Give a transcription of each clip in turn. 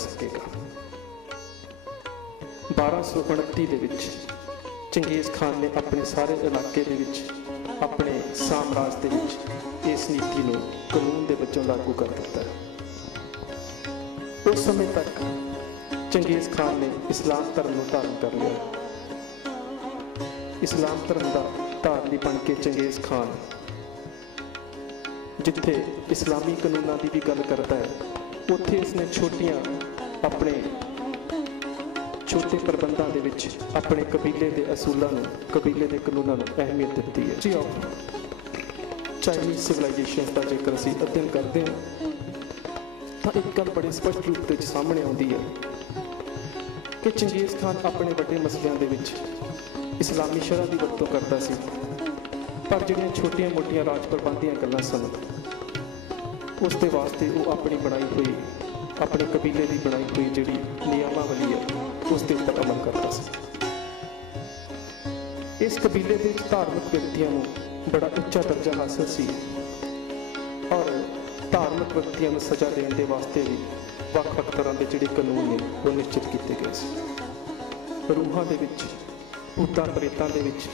ਸਕੇਗਾ। 1229 ਦੇ ਵਿੱਚ ਚੰਗੇਜ਼ ਖਾਨ ਨੇ ਆਪਣੇ ਸਾਰੇ ਇਲਾਕੇ ਦੇ ਵਿੱਚ, ਆਪਣੇ ਸਾਮਰਾਜ ਦੇ ਵਿੱਚ ਇਸ ਨੀਤੀ ਨੂੰ ਕਾਨੂੰਨ ਦੇ ਵਿੱਚੋਂ ਲਾਗੂ ਕਰ ਦਿੱਤਾ ਉਸ ਸਮੇਂ ਤੱਕ ਚੰਗੇਜ਼ ਖਾਨ ਨੇ ਇਸਲਾਮ ਧਰਮ ਨੂੰ ਧਾਰਨ ਕਰ ਲਿਆ। ਇਸਲਾਮ ਧਰਮ ਦਾ ਧਾਰਨੀ ਬਣ ਕੇ ਚੰਗੇਜ਼ ਖਾਨ ਜਿੱਥੇ ਇਸਲਾਮੀ ਕਾਨੂੰਨਾਂ ਦੀ ਵੀ ਗੱਲ ਕਰਦਾ ਹੈ, ਉੱਥੇ ਇਸਨੇ ਛੋਟੀਆਂ ਆਪਣੇ ਛੋਟੇ ਪ੍ਰਬੰਧਾਂ ਦੇ ਵਿੱਚ, ਆਪਣੇ ਕਬੀਲੇ ਦੇ ਅਸੂਲਾਂ ਨੂੰ, ਕਬੀਲੇ ਦੇ ਕਾਨੂੰਨਾਂ ਨੂੰ ਅਹਿਮੀਅਤ ਦਿੱਤੀ ਹੈ। ਜੀ ਆਓ ਚਾਈਨੀਜ਼ ਸਿਵਲਾਈਜੇਸ਼ਨ ਦਾ ਜੇਕਰ ਅਸੀਂ ਅਧਿਐਨ ਕਰਦੇ ਹਾਂ, ਤਾਂ ਇੱਕ ਗੱਲ ਬੜੀ ਸਪਸ਼ਟ ਰੂਪ ਵਿੱਚ ਸਾਹਮਣੇ ਆਉਂਦੀ ਹੈ ਕਿ ਚੰਗੇਜ਼ ਖਾਨ ਆਪਣੇ ਵੱਡੇ ਮਸਲਿਆਂ ਦੇ ਵਿੱਚ ਇਸਲਾਮੀ ਸ਼ਰ੍ਹਾ ਦੀ ਵਰਤੋਂ ਕਰਦਾ ਸੀ। ਪਰ ਜਿਹੜੀਆਂ ਛੋਟੀਆਂ-ਮੋਟੀਆਂ ਰਾਜ ਪ੍ਰਬੰਧੀਆਂ ਗੱਲਾਂ ਸਨ, ਉਸ ਦੇ ਵਾਸਤੇ ਉਹ ਆਪਣੀ ਬਣਾਈ ਹੋਈ ਆਪਣੇ ਕਬੀਲੇ ਦੀ ਬਣਾਈ ਹੋਈ ਜਿਹੜੀ ਨਿਯਮਾਵਲੀ ਹੈ, ਉਸ ਦੇ ਉੱਪਰ ਅਮਲ ਕਰਦਾ ਸੀ। ਇਸ ਕਬੀਲੇ ਦੇ ਵਿੱਚ ਧਾਰਮਿਕ ਵਿਅਕਤੀਆਂ ਨੂੰ ਬੜਾ ਉੱਚਾ ਦਰਜਾ ਹਾਸਲ ਸੀ ਔਰ ਧਾਰਮਿਕ ਵਿਅਕਤੀਆਂ ਨੂੰ ਸਜ਼ਾ ਦੇਣ ਦੇ ਵਾਸਤੇ ਵੀ ਵੱਖ-ਵੱਖ ਤਰ੍ਹਾਂ ਦੇ ਜਿਹੜੇ ਕਾਨੂੰਨ ਨੇ, ਉਹ ਨਿਸ਼ਚਿਤ ਕੀਤੇ ਗਏ ਸੀ। ਰੂਹਾਂ ਦੇ ਵਿੱਚ, ਭੂਤਾਂ, ਪ੍ਰੇਤਾਂ ਦੇ ਵਿੱਚ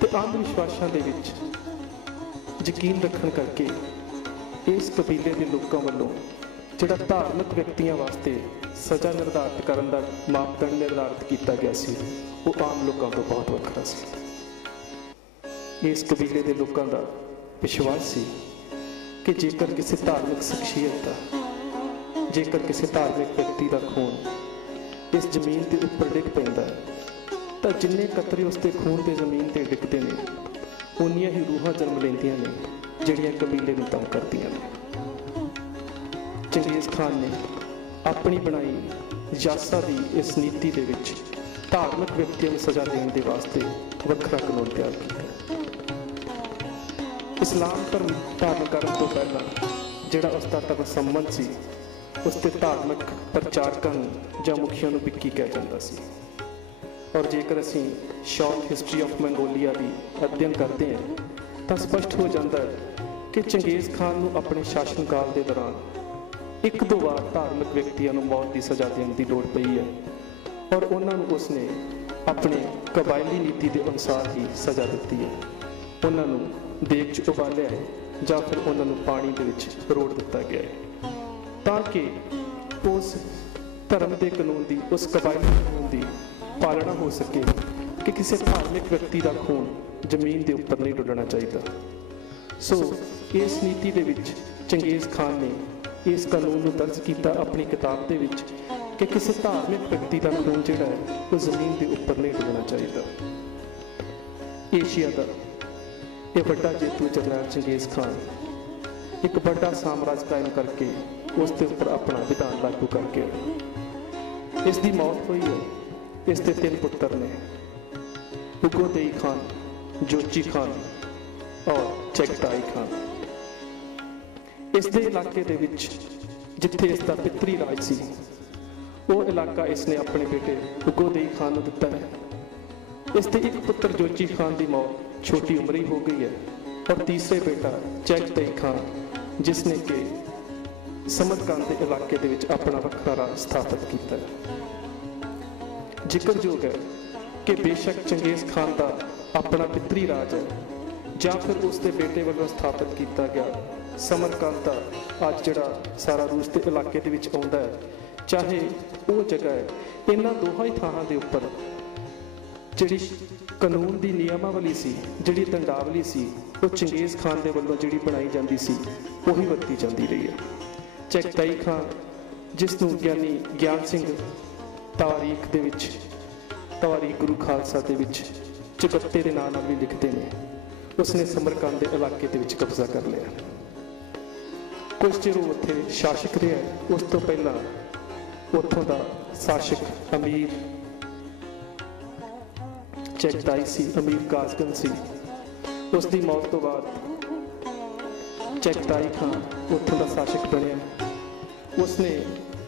ਤੇ ਅੰਧ ਵਿਸ਼ਵਾਸਾਂ ਦੇ ਵਿੱਚ ਯਕੀਨ ਰੱਖਣ ਕਰਕੇ ਇਸ ਕਬੀਲੇ ਦੇ ਲੋਕਾਂ ਵੱਲੋਂ ਜਿਹੜਾ ਧਾਰਮਿਕ ਵਿਅਕਤੀਆਂ ਵਾਸਤੇ ਸਜ਼ਾ ਨਿਰਧਾਰਤ ਕਰਨ ਦਾ ਮਾਪਦੰਡ ਨਿਰਧਾਰਿਤ ਕੀਤਾ ਗਿਆ ਸੀ, ਉਹ ਆਮ ਲੋਕਾਂ ਤੋਂ ਬਹੁਤ ਵੱਖਰਾ ਸੀ। ਇਸ ਕਬੀਲੇ ਦੇ ਲੋਕਾਂ ਦਾ ਵਿਸ਼ਵਾਸ ਸੀ ਕਿ ਜੇਕਰ ਕਿਸੇ ਧਾਰਮਿਕ ਸ਼ਖਸੀਅਤ ਦਾ, ਜੇਕਰ ਕਿਸੇ ਧਾਰਮਿਕ ਵਿਅਕਤੀ ਦਾ ਖੂਨ ਇਸ ਜ਼ਮੀਨ ਦੇ ਉੱਪਰ ਡਿੱਗ ਪੈਂਦਾ ਹੈ, ਤਾਂ ਜਿੰਨੇ ਕਤਰੇ ਉਸ ਦੇ ਖੂਨ ਦੇ ਜ਼ਮੀਨ ਤੇ ਡਿੱਗਦੇ ਨੇ, ਉਨੀਆਂ ਹੀ ਰੂਹਾਂ ਜਨਮ ਲੈਂਦੀਆਂ ਨੇ, ਜਿਹੜੀਆਂ ਕਬੀਲੇ ਨੂੰ ਤੰਗ ਕਰਦੀਆਂ ਨੇ। ਚੰਗੇਜ਼ ਖਾਨ ਨੇ ਆਪਣੀ ਬਣਾਈ ਯਾਸਾ ਦੀ ਇਸ ਨੀਤੀ ਦੇ ਵਿੱਚ ਧਾਰਮਿਕ ਵਿਅਕਤੀਆਂ ਨੂੰ ਸਜ਼ਾ ਦੇਣ ਦੇ ਵਾਸਤੇ ਵੱਖਰਾ ਕਾਨੂੰਨ ਤਿਆਰ ਕੀਤਾ। ਇਸਲਾਮ ਧਰਮ ਧਾਰਨ ਕਰਨ ਤੋਂ ਪਹਿਲਾਂ ਜਿਹੜਾ ਉਸ ਦਾ ਧਰਮ ਸੰਬੰਧ ਸੀ, ਉਸ ਤੇ ਧਾਰਮਿਕ ਪ੍ਰਚਾਰਕਾਂ ਨੂੰ ਜਾਂ ਮੁਖੀਆਂ ਨੂੰ ਵਿੱਕੀ ਕਿਹਾ ਜਾਂਦਾ ਸੀ। ਔਰ ਜੇਕਰ ਅਸੀਂ ਸ਼ਾਰਟ ਹਿਸਟਰੀ ਆਫ ਮੰਗੋਲੀਆ ਦੀ ਅਧਿਐਨ ਕਰਦੇ ਹਾਂ, ਤਾਂ ਸਪਸ਼ਟ ਹੋ ਜਾਂਦਾ ਹੈ ਕਿ ਚੰਗੇਜ਼ ਖਾਨ ਨੂੰ ਆਪਣੇ ਸ਼ਾਸਨਕਾਲ ਦੇ ਦੌਰਾਨ ਇੱਕ ਦੋ ਵਾਰ ਧਾਰਮਿਕ ਵਿਅਕਤੀਆਂ ਨੂੰ ਮੌਤ ਦੀ ਸਜ਼ਾ ਦੇਣ ਦੀ ਲੋੜ ਪਈ ਹੈ। ਔਰ ਉਹਨਾਂ ਨੂੰ ਉਸਨੇ ਆਪਣੇ ਕਬਾਇਲੀ ਨੀਤੀ ਦੇ ਅਨੁਸਾਰ ਹੀ ਸਜ਼ਾ ਦਿੱਤੀ ਹੈ। ਉਹਨਾਂ ਨੂੰ ਦੇਗ 'ਚ ਉਬਾਲਿਆ ਹੈ ਜਾਂ ਫਿਰ ਉਹਨਾਂ ਨੂੰ ਪਾਣੀ ਦੇ ਵਿੱਚ ਰੋੜ ਦਿੱਤਾ ਗਿਆ ਹੈ। ਤਾਂ ਕਿ ਉਸ ਧਰਮ ਦੇ ਕਾਨੂੰਨ ਦੀ, ਉਸ ਕਬਾਇਲੀ ਕਾਨੂੰਨ ਦੀ ਪਾਲਣਾ ਹੋ ਸਕੇ ਕਿ ਕਿਸੇ ਧਾਰਮਿਕ ਵਿਅਕਤੀ ਦਾ ਖੂਨ ਜ਼ਮੀਨ ਦੇ ਉੱਪਰ ਨਹੀਂ ਡੁੱਲਣਾ ਚਾਹੀਦਾ। ਸੋ ਇਸ ਨੀਤੀ ਦੇ ਵਿੱਚ ਚੰਗੇਜ਼ ਖਾਨ ਨੇ ਇਸ ਕਾਨੂੰਨ ਨੂੰ ਦਰਜ ਕੀਤਾ ਆਪਣੀ ਕਿਤਾਬ ਦੇ ਵਿੱਚ ਕਿ ਕਿਸੇ ਧਾਰਮਿਕ ਵਿਅਕਤੀ ਦਾ ਖੂਨ ਜਿਹੜਾ ਹੈ, ਉਹ ਜ਼ਮੀਨ ਦੇ ਉੱਪਰ ਨਹੀਂ ਡੁੱਲਣਾ ਚਾਹੀਦਾ। ਏਸ਼ੀਆ ਦਾ ਇਹ ਵੱਡਾ ਜੇਤੂ ਜਨਰਲ ਚੰਗੇਜ਼ ਖਾਨ ਇੱਕ ਵੱਡਾ ਸਾਮਰਾਜ ਕਾਇਮ ਕਰਕੇ ਉਸ ਦੇ ਉੱਪਰ ਆਪਣਾ ਵਿਧਾਨ ਲਾਗੂ ਕਰਕੇ ਇਸ ਦੀ ਮੌਤ ਹੋਈ ਹੈ। ਇਸ ਦੇ ਤਿੰਨ ਪੁੱਤਰ ਨੇ। ਉਗੋਦੇਈ ਖਾਨ ਜੋਚੀ ਖਾਨ ਔਰ ਚਗਤਾਈ ਖਾਨ। ਇਸ ਦੇ ਇਲਾਕੇ ਦੇ ਵਿੱਚ, ਜਿੱਥੇ ਇਸ ਦਾ ਪਿਤਰੀ ਰਾਜ ਸੀ, ਉਹ ਇਲਾਕਾ ਇਸ ਨੇ ਆਪਣੇ ਬੇਟੇ ਉਗੋਦੇਈ ਖਾਨ ਨੂੰ ਦਿੱਤਾ ਹੈ। ਇਸ ਦੇ ਇੱਕ ਪੁੱਤਰ ਜੋਚੀ ਖਾਨ ਦੀ ਮੌਤ ਛੋਟੀ ਉਮਰੀ ਹੋ ਗਈ ਹੈ ਔਰ ਤੀਸਰੇ ਬੇਟਾ ਚਗਤਾਈ ਖਾਨ, ਜਿਸ ਨੇ ਕਿ ਸਮਰਕੰਦ ਦੇ ਇਲਾਕੇ ਦੇ ਵਿੱਚ ਆਪਣਾ ਵੱਖਰਾ ਰਾਜ ਸਥਾਪਿਤ ਕੀਤਾ ਹੈ। ਜ਼ਿਕਰਯੋਗ ਹੈ ਕਿ ਬੇਸ਼ੱਕ ਚੰਗੇਜ਼ ਖਾਨ ਦਾ ਆਪਣਾ ਪਿਤਰੀ ਰਾਜ ਹੈ ਜਾਂ ਫਿਰ ਉਸ ਦੇ ਬੇਟੇ ਵੱਲੋਂ ਸਥਾਪਿਤ ਕੀਤਾ ਗਿਆ ਸਮਰਕੰਦ ਦਾ ਅੱਜ ਜਿਹੜਾ ਸਾਰਾ ਰੂਸ ਦੇ ਇਲਾਕੇ ਦੇ ਵਿੱਚ ਆਉਂਦਾ ਹੈ, ਚਾਹੇ ਉਹ ਜਗ੍ਹਾ ਹੈ, ਇਹਨਾਂ ਦੋਹਾਂ ਹੀ ਥਾਵਾਂ ਦੇ ਉੱਪਰ ਜਿਹੜੀ ਕਾਨੂੰਨ ਦੀ ਨਿਯਮਾਵਲੀ ਸੀ, ਜਿਹੜੀ ਦੰਡਾਵਲੀ ਸੀ, ਉਹ ਚੰਗੇਜ਼ ਖਾਨ ਦੇ ਵੱਲੋਂ ਜਿਹੜੀ ਬਣਾਈ ਜਾਂਦੀ ਸੀ, ਉਹੀ ਵਰਤੀ ਜਾਂਦੀ ਰਹੀ ਹੈ। ਚਗਤਾਈ ਖਾਨ, ਜਿਸ ਨੂੰ ਗਿਆਨੀ ਗਿਆਨ ਸਿੰਘ ਤਾਰੀਖ ਦੇ ਵਿੱਚ, ਤਾਰੀਖ ਗੁਰੂ ਖਾਲਸਾ ਦੇ ਵਿੱਚ ਚੁਕੱਤੇ ਦੇ ਨਾਂ ਨਾਲ ਵੀ ਲਿਖਦੇ ਨੇ, ਉਸਨੇ ਸਮਰਕੰਦ ਦੇ ਇਲਾਕੇ ਦੇ ਵਿੱਚ ਕਬਜ਼ਾ ਕਰ ਲਿਆ। ਕੁਝ ਚਿਰ ਉਹ ਉੱਥੇ ਸ਼ਾਸਕ ਰਿਹਾ। ਉਸ ਤੋਂ ਪਹਿਲਾਂ ਉੱਥੋਂ ਦਾ ਸ਼ਾਸਕ ਅਮੀਰ ਚਗਤਾਈ ਸੀ, ਅਮੀਰ ਕਾਸਗਨ ਸੀ। ਉਸ ਦੀ ਮੌਤ ਤੋਂ ਬਾਅਦ ਚਗਤਾਈ ਖਾਨ ਉੱਥੋਂ ਦਾ ਸ਼ਾਸਕ ਬਣਿਆ। ਉਸਨੇ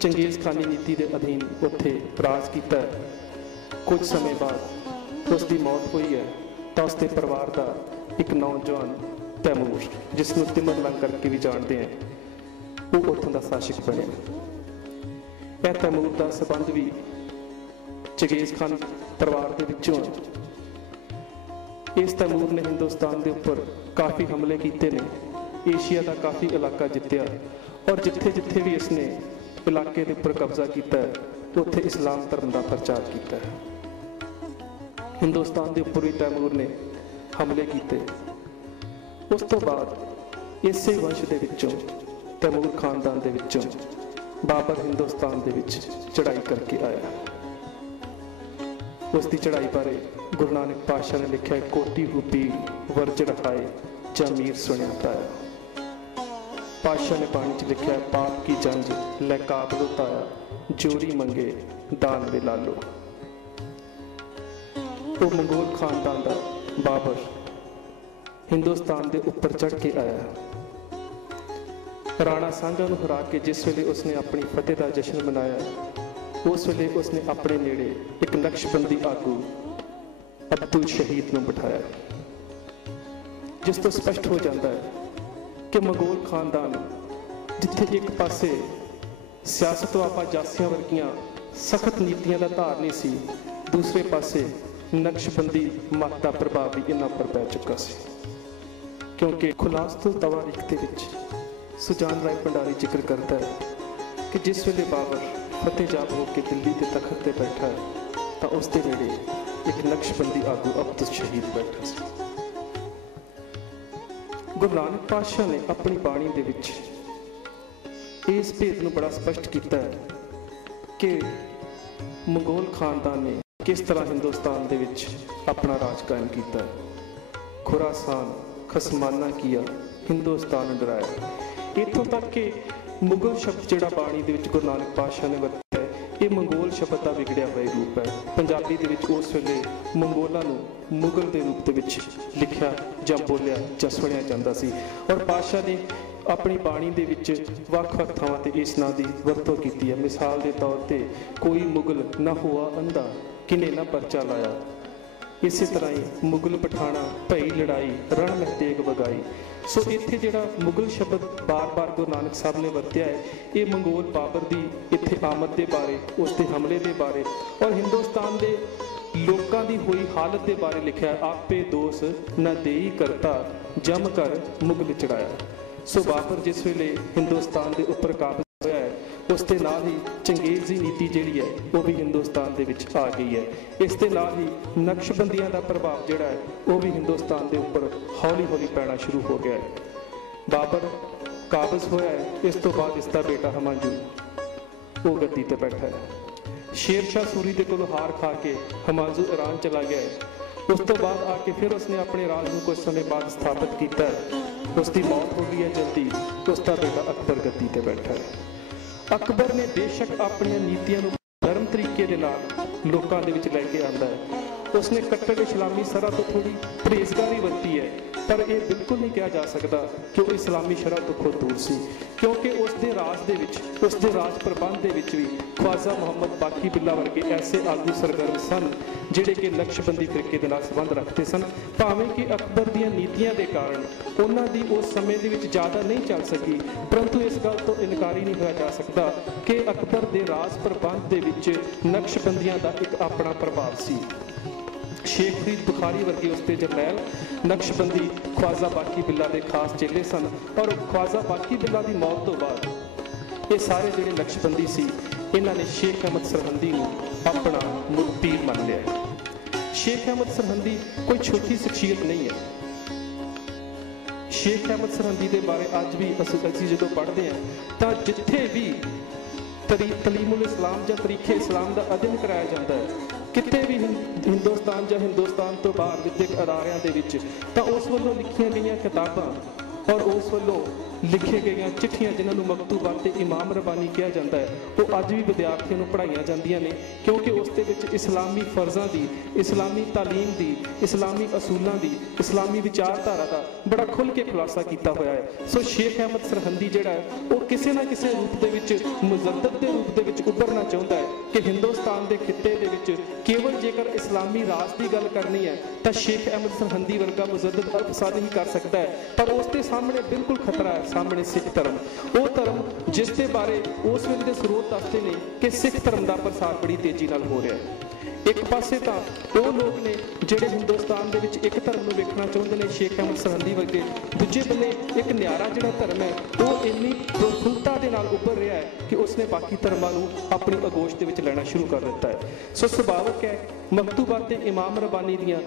ਚੰਗੇਜ਼ ਖਾਨੀ ਨੀਤੀ ਦੇ ਅਧੀਨ ਉੱਥੇ ਰਾਜ ਕੀਤਾ। ਕੁਝ ਸਮੇਂ ਬਾਅਦ ਉਸ ਦੀ ਮੌਤ ਹੋਈ ਹੈ, ਤਾਂ ਉਸ ਦੇ ਪਰਿਵਾਰ ਦਾ ਇੱਕ ਨੌਜਵਾਨ ਤੈਮੂਰ, ਜਿਸ ਨੂੰ ਤਿਮਰਲੰਗ ਕਰਕੇ ਵੀ ਜਾਣਦੇ ਆ ਉਹ ਉੱਥੋਂ ਦਾ ਸ਼ਾਸਕ ਬਣਿਆ ਇਹ ਤੈਮੂਰ ਦਾ ਸਬੰਧ ਵੀ ਚਗੇਜ਼ ਖਾਨ ਪਰਿਵਾਰ ਦੇ ਵਿੱਚੋਂ ਹੈ ਇਸ ਤੈਮੂਰ ਨੇ ਹਿੰਦੁਸਤਾਨ ਦੇ ਉੱਪਰ ਕਾਫੀ ਹਮਲੇ ਕੀਤੇ ਨੇ। ਏਸ਼ੀਆ ਦਾ ਕਾਫੀ ਇਲਾਕਾ ਜਿੱਤਿਆ। ਔਰ ਜਿੱਥੇ ਜਿੱਥੇ ਵੀ ਇਸਨੇ ਇਲਾਕੇ ਦੇ ਉੱਪਰ ਕਬਜ਼ਾ ਕੀਤਾ, ਉੱਥੇ ਇਸਲਾਮ ਧਰਮ ਦਾ ਪ੍ਰਚਾਰ ਕੀਤਾ। ਹੈ ਹਿੰਦੁਸਤਾਨ ਦੇ ਉੱਪਰ ਵੀ ਤੈਮੂਰ ਨੇ ਹਮਲੇ ਕੀਤੇ। ਉਸ ਤੋਂ ਬਾਅਦ ਇਸੇ ਵੰਸ਼ ਦੇ ਵਿੱਚੋਂ ਤੈਮੂਰ ਖਾਨਦਾਨ ਦੇ ਵਿੱਚੋਂ ਬਾਬਰ ਹਿੰਦੁਸਤਾਨ ਦੇ ਵਿੱਚ ਚੜ੍ਹਾਈ ਕਰਕੇ ਆਇਆ। ਉਸ ਦੀ ਚੜ੍ਹਾਈ ਬਾਰੇ ਗੁਰੂ ਨਾਨਕ ਪਾਤਸ਼ਾਹ ਨੇ ਲਿਖਿਆ ਕੋਟੀ ਰੂਪੀ ਵਰਜ ਰਹਾਏ ਜਮੀਰ ਸੁਣਿਆ ਪਾਇਆ ਪਾਤਸ਼ਾਹ ਨੇ ਬਾਣੀ ਚ ਲਿਖਿਆ ਪਾਪ ਕੀ ਜੰਜ ਲੈ ਕਾਬਲ ਤਾਇਆ ਜੋਰੀ ਮੰਗੇ ਦਾਨ ਵੇ ਲਾਲੋ। ਉਹ ਮੰਗੋਲ ਖਾਨਦਾਨ ਦਾ ਬਾਬਰ ਹਿੰਦੁਸਤਾਨ ਦੇ ਉੱਪਰ ਚੜ੍ਹ ਕੇ ਆਇਆ। ਰਾਣਾ ਸਾਂਗਾ ਨੂੰ ਹਰਾ ਕੇ ਜਿਸ ਵੇਲੇ ਉਸਨੇ ਆਪਣੀ ਫਤਿਹ ਦਾ ਜਸ਼ਨ ਮਨਾਇਆ, ਉਸ ਵੇਲੇ ਉਸਨੇ ਆਪਣੇ ਨੇੜੇ ਇੱਕ ਨਕਸ਼ਬੰਦੀ ਆਗੂ ਅਬਦੁਲ ਸ਼ਹੀਦ ਨੂੰ ਬਿਠਾਇਆ, ਜਿਸ ਤੋਂ ਸਪਸ਼ਟ ਹੋ ਜਾਂਦਾ ਹੈ ਕਿ ਮੰਗੋਲ ਖਾਨਦਾਨ ਜਿੱਥੇ ਇੱਕ ਪਾਸੇ ਸਿਆਸਤ ਆਪਾਂ ਜਾਸੀਆਂ ਵਰਗੀਆਂ ਸਖਤ ਨੀਤੀਆਂ ਦਾ ਧਾਰਨੀ ਸੀ, ਦੂਸਰੇ ਪਾਸੇ ਨਕਸ਼ਬੰਦੀ ਮਤ ਦਾ ਪ੍ਰਭਾਵ ਵੀ ਇਹਨਾਂ ਪਰ ਪੈ ਚੁੱਕਾ ਸੀ। ਕਿਉਂਕਿ ਖੁਲਾਸਤੁਲ ਤਵਾਰੀਖ ਦੇ ਵਿੱਚ ਸੁਜਾਨ ਰਾਏ ਭੰਡਾਰੀ ਜ਼ਿਕਰ ਕਰਦਾ ਹੈ ਕਿ ਜਿਸ ਵੇਲੇ ਬਾਬਰ ਫਤਿਹਜਾਬ ਹੋ ਕੇ ਦਿੱਲੀ ਦੇ ਤਖਤ ਤੇ ਬੈਠਾ ਹੈ, ਤਾਂ ਉਸ ਦੇ ਨੇੜੇ ਇੱਕ ਨਕਸ਼ਬੰਦੀ ਆਗੂ ਅਬਦੁਲ ਸ਼ਹੀਦ ਬੈਠਾ ਸੀ। ਗੁਰੂ ਨਾਨਕ ਪਾਤਸ਼ਾਹ ਨੇ ਆਪਣੀ ਬਾਣੀ ਦੇ ਵਿੱਚ ਇਸ ਭੇਦ ਨੂੰ ਬੜਾ ਸਪਸ਼ਟ ਕੀਤਾ ਹੈ ਕਿ ਮੰਗੋਲ ਖਾਨਦਾਨ ਨੇ ਕਿਸ ਤਰ੍ਹਾਂ ਹਿੰਦੁਸਤਾਨ ਦੇ ਵਿੱਚ ਆਪਣਾ ਰਾਜ ਕਾਇਮ ਕੀਤਾ ਖੁਰਾਸਾਨ ਖਸਮਾਨਾ ਕੀਆ ਹਿੰਦੁਸਤਾਨ ਡਰਾਇਆ। ਇੱਥੋਂ ਤੱਕ ਕਿ ਮੁਗਲ ਸ਼ਬਦ ਜਿਹੜਾ ਬਾਣੀ ਦੇ ਵਿੱਚ ਗੁਰੂ ਨਾਨਕ ਪਾਤਸ਼ਾਹ ਨੇ ਵਰਤਿਆ ਇਹ ਮੰਗੋਲ ਸ਼ਬਦ ਦਾ ਵਿਗੜਿਆ ਹੋਇਆ ਰੂਪ ਹੈ। ਪੰਜਾਬੀ ਦੇ ਵਿੱਚ ਉਸ ਵੇਲੇ ਮੰਗੋਲਾਂ ਨੂੰ ਮੁਗਲ ਦੇ ਰੂਪ ਦੇ ਵਿੱਚ ਲਿਖਿਆ ਜਾਂ ਬੋਲਿਆ ਜਾਂ ਸੁਣਿਆ ਜਾਂਦਾ ਸੀ। ਔਰ ਪਾਤਸ਼ਾਹ ਨੇ ਆਪਣੀ ਬਾਣੀ ਦੇ ਵਿੱਚ ਵੱਖ-ਵੱਖ ਥਾਵਾਂ ਤੇ ਇਸ ਨਾਂ ਦੀ ਵਰਤੋਂ ਕੀਤੀ ਹੈ। ਮਿਸਾਲ ਦੇ ਤੌਰ ਤੇ ਕੋਈ ਮੁਗਲ ਨਾ ਹੋਆ, ਅੰਧਾ ਕਿਨੇ ਨਾ ਪਰਚਾ ਲਾਇਆ। ਇਸੇ ਤਰ੍ਹਾਂ ਹੀ ਮੁਗਲ ਪਠਾਣਾ ਭਈ ਲੜਾਈ ਰਣ ਮਹਿਤੇਗ ਵਗਾਈ। ਸੋ ਇੱਥੇ ਜਿਹੜਾ ਮੁਗਲ ਸ਼ਬਦ ਬਾਰ-ਬਾਰ ਗੁਰੂ ਨਾਨਕ ਸਾਹਿਬ ਨੇ ਵਰਤਿਆ ਹੈ, ਇਹ ਮੰਗੋਲ ਬਾਬਰ ਦੀ ਇੱਥੇ ਆਮਦ ਦੇ ਬਾਰੇ, ਉਸ ਦੇ ਹਮਲੇ ਦੇ ਬਾਰੇ ਔਰ ਹਿੰਦੁਸਤਾਨ ਦੇ ਲੋਕਾਂ ਦੀ ਹੋਈ ਹਾਲਤ ਦੇ ਬਾਰੇ ਲਿਖਿਆ ਆਪੇ ਦੋਸ ਨਾ ਦੇਈ ਕਰਤਾ, ਜਮ ਕਰ ਮੁਗਲ ਚੜਾਇਆ। ਸੋ ਬਾਬਰ ਜਿਸ ਵੇਲੇ ਹਿੰਦੁਸਤਾਨ ਦੇ ਉੱਪਰ ਕਾਬਜ਼ ਉਸ ਦੇ ਨਾਲ ਹੀ ਚੰਗੇਜ਼ ਦੀ ਨੀਤੀ ਜਿਹੜੀ ਹੈ, ਉਹ ਵੀ ਹਿੰਦੁਸਤਾਨ ਦੇ ਵਿੱਚ ਆ ਗਈ ਹੈ। ਇਸ ਦੇ ਨਾਲ ਹੀ ਨਕਸ਼ਬੰਦੀਆਂ ਦਾ ਪ੍ਰਭਾਵ ਜਿਹੜਾ ਹੈ, ਉਹ ਵੀ ਹਿੰਦੁਸਤਾਨ ਦੇ ਉੱਪਰ ਹੌਲੀ-ਹੌਲੀ ਪੈਣਾ ਸ਼ੁਰੂ ਹੋ ਗਿਆ ਹੈ। ਬਾਬਰ ਕਾਬਜ਼ ਹੋਇਆ ਹੈ, ਇਸ ਤੋਂ ਬਾਅਦ ਇਸ ਦਾ ਬੇਟਾ ਹਮਾਯੂ ਉਹ ਗੱਦੀ ਤੇ ਬੈਠਾ ਹੈ। ਸ਼ੇਰ ਸ਼ਾਹ ਸੂਰੀ ਦੇ ਕੋਲੋਂ ਹਾਰ ਖਾ ਕੇ ਹਮਾਯੂ ਈਰਾਨ ਚਲਾ ਗਿਆ ਹੈ। ਉਸ ਤੋਂ ਬਾਅਦ ਆ ਕੇ ਫਿਰ ਉਸਨੇ ਆਪਣੇ ਰਾਜ ਨੂੰ ਕੁਝ ਸਮੇਂ ਬਾਅਦ ਸਥਾਪਿਤ ਕੀਤਾ ਹੈ। ਉਸ ਦੀ ਮੌਤ ਹੋ ਗਈ ਹੈ ਜਲਦੀ ਉਸ ਦਾ ਬੇਟਾ ਅਕਬਰ ਗੱਦੀ ਤੇ ਬੈਠਾ ਹੈ। ਅਕਬਰ ਨੇ ਬੇਸ਼ੱਕ ਆਪਣੀਆਂ ਨੀਤੀਆਂ ਨੂੰ ਧਰਮ ਤਰੀਕੇ ਦੇ ਨਾਲ ਲੋਕਾਂ ਦੇ ਵਿੱਚ ਲੈ ਕੇ ਆਂਦਾ ਹੈ। ਉਸਨੇ ਕੱਟੜ ਇਸਲਾਮੀ ਸਰਾ ਤੋਂ ਥੋੜੀ ਪਰਹੇਜ਼ਗਾਰੀ ਵਰਤੀ ਹੈ। ਪਰ ਇਹ ਬਿਲਕੁਲ ਨਹੀਂ ਕਿਹਾ ਜਾ ਸਕਦਾ ਕਿ ਉਹ ਇਸਲਾਮੀ ਸ਼ਰਾ ਤੋਂ ਖੁਦ ਦੂਰ ਸੀ। ਕਿਉਂਕਿ ਉਸ ਦੇ ਰਾਜ ਦੇ ਵਿੱਚ ਉਸ ਦੇ ਰਾਜ ਪ੍ਰਬੰਧ ਦੇ ਵਿੱਚ ਵੀ ਖਵਾਜਾ ਮੁਹੰਮਦ ਬਾਕੀ ਬਿੱਲਾ ਵਰਗੇ ਐਸੇ ਆਗੂ ਸਰਗਰਮ ਸਨ, ਜਿਹੜੇ ਕਿ ਨਕਸ਼ਬੰਦੀ ਫਿਰਕੇ ਦੇ ਨਾਲ ਸੰਬੰਧ ਰੱਖਦੇ ਸਨ। ਭਾਵੇਂ ਕਿ ਅਕਬਰ ਦੀਆਂ ਨੀਤੀਆਂ ਦੇ ਕਾਰਨ ਉਹਨਾਂ ਦੀ ਉਸ ਸਮੇਂ ਦੇ ਵਿੱਚ ਜ਼ਿਆਦਾ ਨਹੀਂ ਚੱਲ ਸਕੀ, ਪਰੰਤੂ ਇਸ ਗੱਲ ਤੋਂ ਇਨਕਾਰ ਹੀ ਨਹੀਂ ਹੋਇਆ ਜਾ ਸਕਦਾ ਕਿ ਅਕਬਰ ਦੇ ਰਾਜ ਪ੍ਰਬੰਧ ਦੇ ਵਿੱਚ ਨਕਸ਼ਬੰਦੀਆਂ ਦਾ ਇੱਕ ਆਪਣਾ ਪ੍ਰਭਾਵ ਸੀ। ਸ਼ੇਖ ਫਰੀਦ ਬੁਖਾਰੀ ਵਰਗੇ ਉਸਤੇ ਜਰਨੈਲ ਨਕਸ਼ਬੰਦੀ ਖਵਾਜਾ ਬਾਕੀ ਬਿੱਲਾ ਦੇ ਖਾਸ ਚੇਲੇ ਸਨ ਔਰ ਖਵਾਜਾ ਬਾਕੀ ਬਿੱਲਾ ਦੀ ਮੌਤ ਤੋਂ ਬਾਅਦ ਇਹ ਸਾਰੇ ਜਿਹੜੇ ਨਕਸ਼ਬੰਦੀ ਸੀ, ਇਹਨਾਂ ਨੇ ਸ਼ੇਖ ਅਹਿਮਦ ਸਰਹੰਦੀ ਨੂੰ ਆਪਣਾ ਮੁਖਬੀਰ ਮੰਨ ਲਿਆ ਸ਼ੇਖ ਅਹਿਮਦ ਸਰਹੰਦੀ ਕੋਈ ਛੋਟੀ ਸ਼ਖਸੀਅਤ ਨਹੀਂ ਹੈ। ਸ਼ੇਖ ਅਹਿਮਦ ਸਰਹੰਦੀ ਦੇ ਬਾਰੇ ਅੱਜ ਵੀ ਅਸੀਂ ਅਸੀਂ ਜਦੋਂ ਪੜ੍ਹਦੇ ਹਾਂ, ਤਾਂ ਜਿੱਥੇ ਵੀ ਤਰੀ ਤਲੀਮੁਲ ਇਸਲਾਮ ਜਾਂ ਤਰੀਕੇ ਇਸਲਾਮ ਦਾ ਅਧਿਐਨ ਕਰਾਇਆ ਜਾਂਦਾ ਹੈ ਕਿਤੇ ਵੀ ਹਿੰ- ਹਿੰਦੁਸਤਾਨ ਜਾਂ ਹਿੰਦੁਸਤਾਨ ਤੋਂ ਬਾਹਰ ਵਿਦਿਅਕ ਅਦਾਰਿਆਂ ਦੇ ਵਿੱਚ, ਤਾਂ ਉਸ ਵੱਲੋਂ ਲਿਖੀਆਂ ਗਈਆਂ ਕਿਤਾਬਾਂ ਔਰ ਉਸ ਵੱਲੋਂ ਲਿਖੀਆਂ ਗਈਆਂ ਚਿੱਠੀਆਂ ਜਿਨ੍ਹਾਂ ਨੂੰ ਮਕਤੂਬਾਤ ਤੇ ਇਮਾਮ ਰਬਾਨੀ ਕਿਹਾ ਜਾਂਦਾ ਹੈ, ਉਹ ਅੱਜ ਵੀ ਵਿਦਿਆਰਥੀਆਂ ਨੂੰ ਪੜ੍ਹਾਈਆਂ ਜਾਂਦੀਆਂ ਨੇ, ਕਿਉਂਕਿ ਉਸ ਦੇ ਵਿੱਚ ਇਸਲਾਮੀ ਫਰਜ਼ਾਂ ਦੀ, ਇਸਲਾਮੀ ਤਾਲੀਮ ਦੀ, ਇਸਲਾਮੀ ਅਸੂਲਾਂ ਦੀ, ਇਸਲਾਮੀ ਵਿਚਾਰਧਾਰਾ ਦਾ ਬੜਾ ਖੁੱਲ੍ਹ ਕੇ ਖੁਲਾਸਾ ਕੀਤਾ ਹੋਇਆ ਹੈ। ਸੋ ਸ਼ੇਖ ਅਹਿਮਦ ਸਰਹੰਦੀ ਜਿਹੜਾ ਹੈ, ਉਹ ਕਿਸੇ ਨਾ ਕਿਸੇ ਰੂਪ ਦੇ ਵਿੱਚ, ਮੁਜੱਦਦ ਦੇ ਰੂਪ ਦੇ ਵਿੱਚ ਉੱਭਰਨਾ ਚਾਹੁੰਦਾ ਹੈ ਕਿ ਹਿੰਦੁਸਤਾਨ ਦੇ ਖਿੱਤੇ ਦੇ ਵਿੱਚ ਕੇਵਲ ਜੇਕਰ ਇਸਲਾਮੀ ਰਾਜ ਦੀ ਗੱਲ ਕਰਨੀ ਹੈ, ਤਾਂ ਸ਼ੇਖ ਅਹਿਮਦ ਸਰਹੰਦੀ ਵਰਗਾ ਮੁਜੱਦਦ ਅਲਫਸਾਦ ਹੀ ਕਰ ਸਕਦਾ ਹੈ। ਪਰ ਉਸ ਦੇ ਸਾਹਮਣੇ ਬਿਲਕੁਲ ਖਤਰਾ ਹੈ ਸਾਹਮਣੇ ਸਿੱਖ ਧਰਮ। ਉਹ ਧਰਮ ਜਿਸ ਦੇ ਬਾਰੇ ਉਸ ਵੇਲੇ ਦੇ ਸਰੋਤ ਦੱਸਦੇ ਨੇ ਕਿ ਸਿੱਖ ਧਰਮ ਦਾ ਪ੍ਰਸਾਰ ਬੜੀ ਤੇਜ਼ੀ ਨਾਲ ਹੋ ਰਿਹਾ ਹੈ। ਇੱਕ ਪਾਸੇ ਤਾਂ ਉਹ ਲੋਕ ਨੇ ਜਿਹੜੇ ਹਿੰਦੁਸਤਾਨ ਦੇ ਵਿੱਚ ਇੱਕ ਧਰਮ ਨੂੰ ਵੇਖਣਾ ਚਾਹੁੰਦੇ ਨੇ, ਸ਼ੇਖ ਅਹਿਮਦ ਸਰਹੰਦੀ ਵਰਗੇ। ਦੂਜੇ ਬੰਨੇ ਇੱਕ ਨਿਆਰਾ ਜਿਹੜਾ ਧਰਮ ਹੈ, ਉਹ ਇੰਨੀ ਪ੍ਰਫੁੱਲਤਾ ਦੇ ਨਾਲ ਉੱਭਰ ਰਿਹਾ ਹੈ ਕਿ ਉਸਨੇ ਬਾਕੀ ਧਰਮਾਂ ਨੂੰ ਆਪਣੀ ਅਗੋਸ਼ ਦੇ ਵਿੱਚ ਲੈਣਾ ਸ਼ੁਰੂ ਕਰ ਦਿੱਤਾ ਹੈ। ਸੋ ਸੁਭਾਵਕ ਹੈ, ਮਕਤੂਬਾਤ ਤੇ ਇਮਾਮ ਰਬਾਨੀ ਦੀਆਂ